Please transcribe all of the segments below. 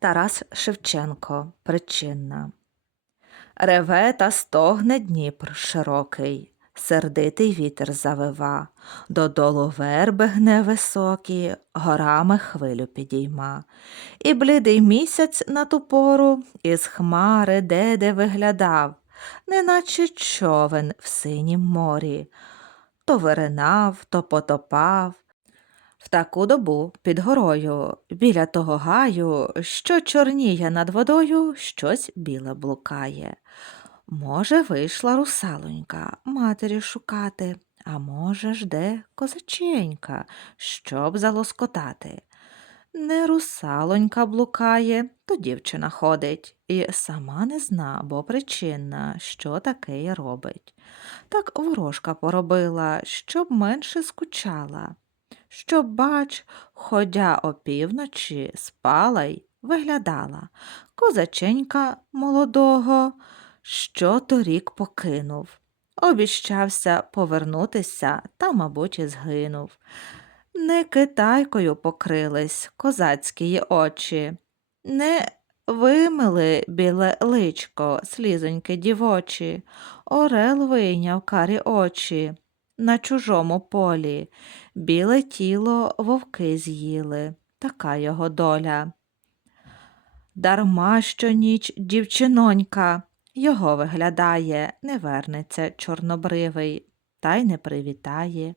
Тарас Шевченко Причинна. Реве та стогне Дніпр широкий, сердитий вітер завива, додолу верби гне високі, горами хвилю підійма. І блідий місяць на ту пору із хмари де-де виглядав, неначе човен в синім морі, то виринав, то потопав. В таку добу під горою, біля того гаю, що чорніє над водою, щось біле блукає. Може, вийшла русалонька матері шукати, а може, жде козаченька, щоб залоскотати. Не русалонька блукає, то дівчина ходить, і сама не зна, бо причинна, що таке робить. Так ворожка поробила, щоб менше скучала що, бач, ходя опівночі, спала й виглядала козаченька молодого, що торік покинув. Обіщався повернутися та, мабуть, і згинув. Не китайкою покрились козацькі очі, не вимили біле личко, слізоньки дівочі, орел вийняв карі очі на чужому полі, біле тіло вовки з'їли, така його доля. Дарма що ніч дівчинонька. Його виглядає, не вернеться чорнобривий, та й не привітає,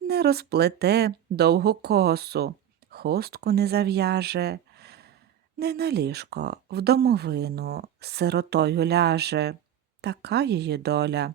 не розплете довгу косу, хустку не зав'яже, не на ліжко в домовину сиротою ляже, така її доля.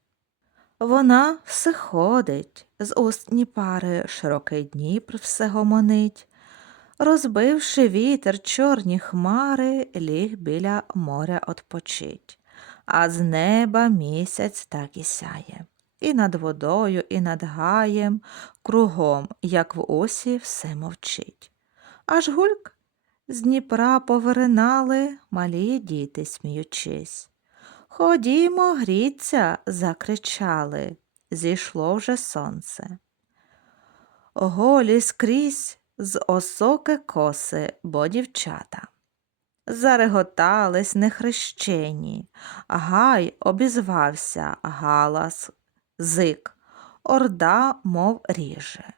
Вона все ходить, з устні пари широкий Дніпр все гомонить, розбивши вітер чорні хмари, ліг біля моря отпочить, а з неба місяць так і сяє, і над водою, і над гаєм, кругом, як в осі, все мовчить. Аж гульк з Дніпра повиринали малі діти, сміючись. Ходімо, гріться, закричали, зійшло вже сонце. Голі скрізь з осоки коси, бо дівчата. Зареготались нехрещені, гай обізвався галас, зик, орда, мов ріже,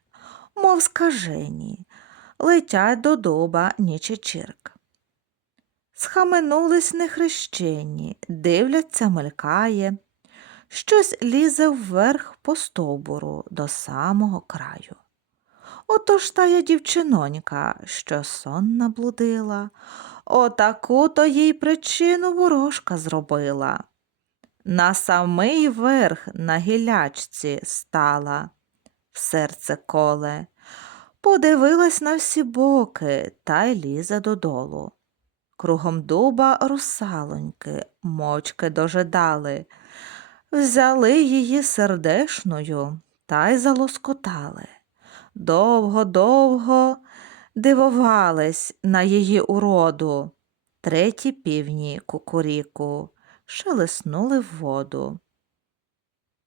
мов скажені, летять до дуба нічечірк. Схаменулись нехрещені, дивляться, мелькає, щось лізе вверх по стовбуру до самого краю. Ото ж тая дівчинонька, що сон наблудила, отаку то їй причину ворожка зробила. На самий верх на гілячці стала, в серце коле, подивилась на всі боки та й лізе додолу. Кругом дуба русалоньки, мочки дожидали, взяли її сердешною та й залоскотали. Довго-довго дивувались на її уроду. Треті півні кукуріку шелеснули в воду.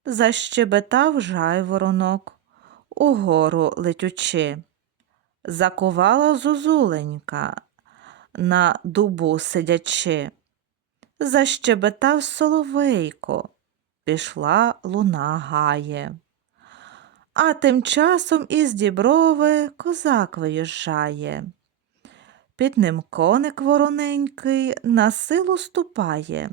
Защебетав жайворонок, угору летючи. Закувала зозуленька на дубу сидячи. Защебетав соловейко, пішла луна гає. А тим часом із діброви козак виїжджає. Під ним коник вороненький на силу ступає.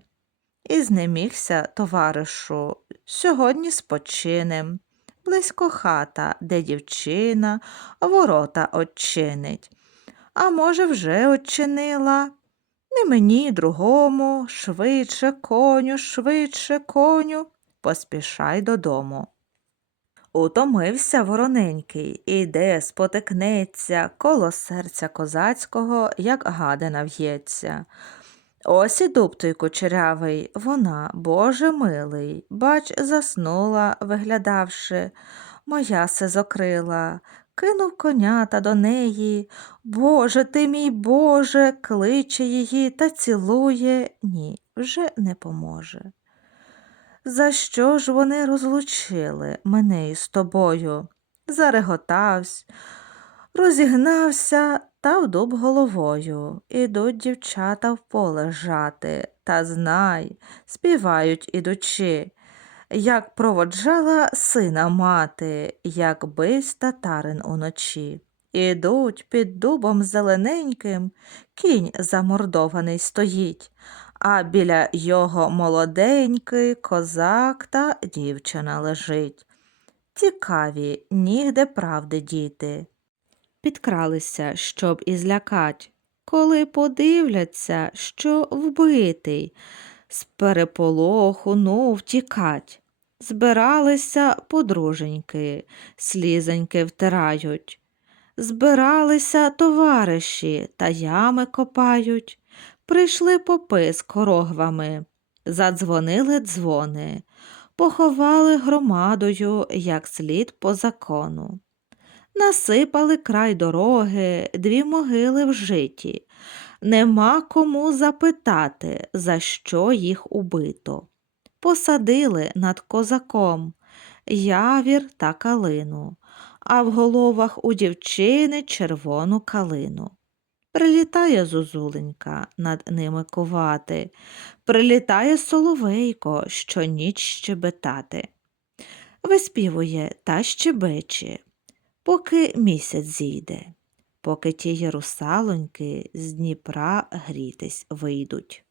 І знемігся, товаришу, сьогодні спочинем. Близько хата, де дівчина ворота очинить а може, вже очинила. Не мені другому, швидше коню, швидше коню, поспішай додому. Утомився вороненький, іде, спотикнеться, коло серця козацького, як гадина в'ється. Ось і дуб той кучерявий, вона, Боже милий, бач, заснула, виглядавши, моя се зокрила, кинув конята до неї. Боже ти мій Боже, кличе її та цілує. Ні, вже не поможе. За що ж вони розлучили мене із тобою? Зареготавсь, розігнався та в дуб головою. Ідуть дівчата в поле жати, та знай, співають ідучи, як проводжала сина мати, як бись татарин уночі. Ідуть під дубом зелененьким, кінь замордований стоїть, а біля його молоденький козак та дівчина лежить. Цікаві, нігде правди діти. Підкралися, щоб і злякать, коли подивляться, що вбитий, з переполоху ну втікать. Збиралися подруженьки, слізоньки втирають. Збиралися товариші та ями копають. Прийшли попи з корогвами, задзвонили дзвони, поховали громадою, як слід по закону. Насипали край дороги, дві могили в житі. Нема кому запитати, за що їх убито. Посадили над козаком явір та калину, а в головах у дівчини червону калину. Прилітає зозуленька над ними ковати, прилітає соловейко, що ніч щебетати. Виспівує та щебече, поки місяць зійде, поки ті русалоньки з Дніпра грітись вийдуть.